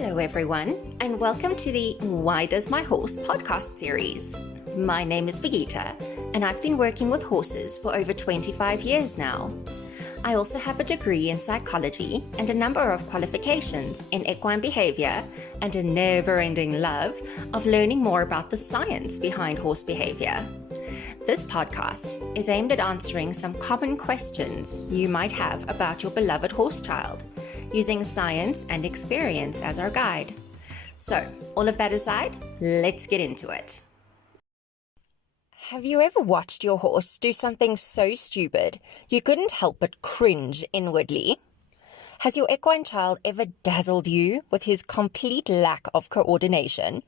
Hello everyone, and welcome to the Why Does My Horse podcast series. My name is Vigita, and I've been working with horses for over 25 years now. I also have a degree in psychology and a number of qualifications in equine behavior and a never-ending love of learning more about the science behind horse behavior. This podcast is aimed at answering some common questions you might have about your beloved horse child, using science and experience as our guide. So, all of that aside, let's get into it. Have you ever watched your horse do something so stupid you couldn't help but cringe inwardly? Has your equine child ever dazzled you with his complete lack of coordination,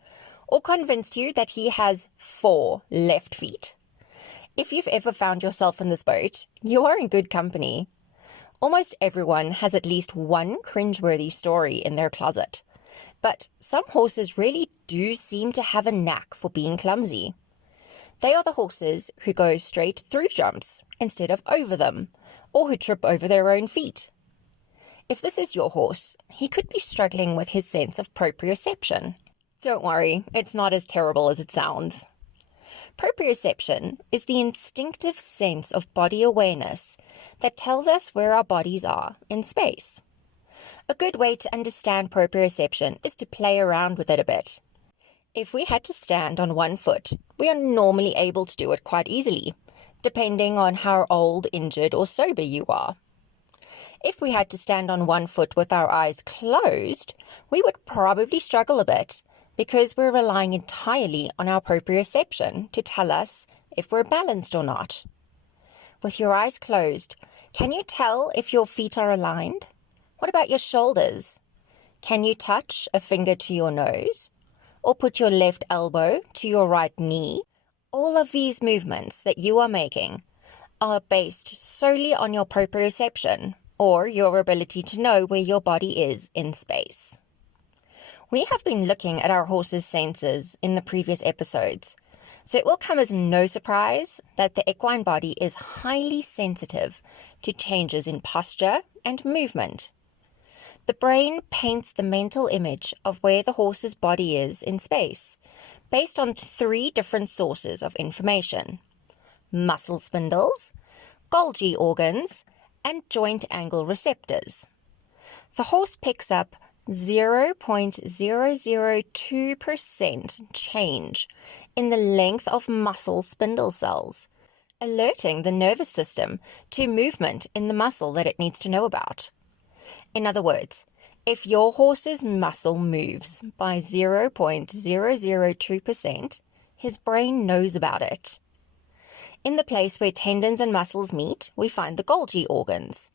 or convinced you that he has 4 left feet? If you've ever found yourself in this boat, you are in good company. Almost everyone has at least one cringeworthy story in their closet. But some horses really do seem to have a knack for being clumsy. They are the horses who go straight through jumps instead of over them, or who trip over their own feet. If this is your horse, he could be struggling with his sense of proprioception. Don't worry, it's not as terrible as it sounds. Proprioception is the instinctive sense of body awareness that tells us where our bodies are in space. A good way to understand proprioception is to play around with it a bit. If we had to stand on one foot, we are normally able to do it quite easily, depending on how old, injured, or sober you are. If we had to stand on one foot with our eyes closed, we would probably struggle a bit, because we're relying entirely on our proprioception to tell us if we're balanced or not. With your eyes closed, can you tell if your feet are aligned? What about your shoulders? Can you touch a finger to your nose? Or put your left elbow to your right knee? All of these movements that you are making are based solely on your proprioception, or your ability to know where your body is in space. We have been looking at our horses' senses in the previous episodes, so it will come as no surprise that the equine body is highly sensitive to changes in posture and movement. The brain paints the mental image of where the horse's body is in space, based on 3 different sources of information: muscle spindles, Golgi organs, and joint angle receptors. The horse picks up 0.002% change in the length of muscle spindle cells, alerting the nervous system to movement in the muscle that it needs to know about. In other words, if your horse's muscle moves by 0.002%, his brain knows about it. In the place where tendons and muscles meet, we find the Golgi organs,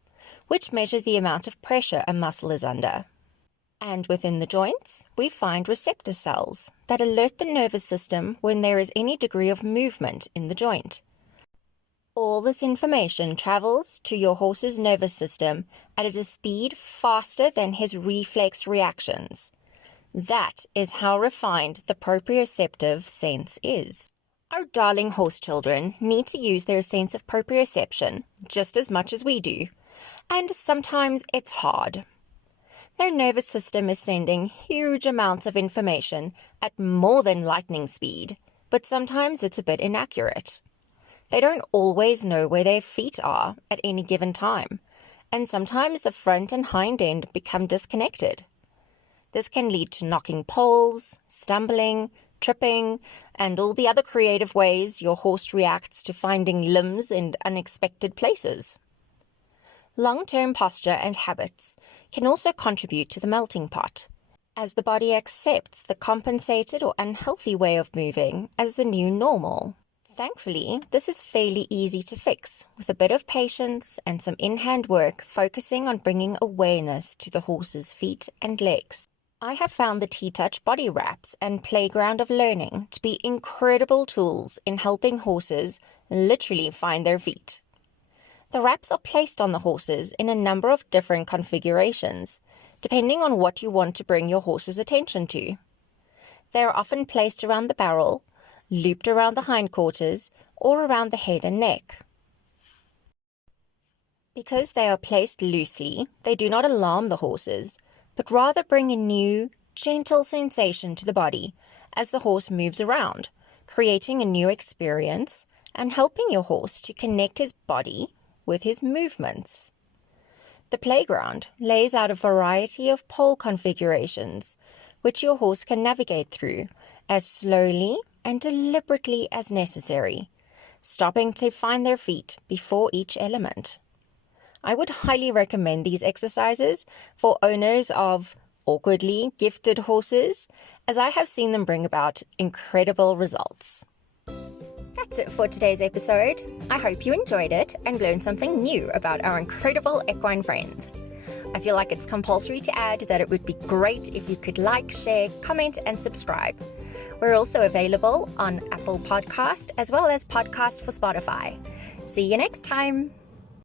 which measure the amount of pressure a muscle is under. And within the joints, we find receptor cells that alert the nervous system when there is any degree of movement in the joint. All this information travels to your horse's nervous system at a speed faster than his reflex reactions. That is how refined the proprioceptive sense is. Our darling horse children need to use their sense of proprioception just as much as we do, and sometimes it's hard. Their nervous system is sending huge amounts of information at more than lightning speed, but sometimes it's a bit inaccurate. They don't always know where their feet are at any given time, and sometimes the front and hind end become disconnected. This can lead to knocking poles, stumbling, tripping, and all the other creative ways your horse reacts to finding limbs in unexpected places. Long-term posture and habits can also contribute to the melting pot, as the body accepts the compensated or unhealthy way of moving as the new normal. Thankfully, this is fairly easy to fix, with a bit of patience and some in-hand work focusing on bringing awareness to the horse's feet and legs. I have found the T-Touch body wraps and playground of learning to be incredible tools in helping horses literally find their feet. The wraps are placed on the horses in a number of different configurations, depending on what you want to bring your horse's attention to. They are often placed around the barrel, looped around the hindquarters, or around the head and neck. Because they are placed loosely, they do not alarm the horses, but rather bring a new, gentle sensation to the body as the horse moves around, creating a new experience and helping your horse to connect his body with his movements. The playground lays out a variety of pole configurations, which your horse can navigate through as slowly and deliberately as necessary, stopping to find their feet before each element. I would highly recommend these exercises for owners of awkwardly gifted horses, as I have seen them bring about incredible results. That's it for today's episode. I hope you enjoyed it and learned something new about our incredible equine friends. I feel like it's compulsory to add that it would be great if you could like, share, comment, and subscribe. We're also available on Apple Podcast as well as Podcast for Spotify. See you next time.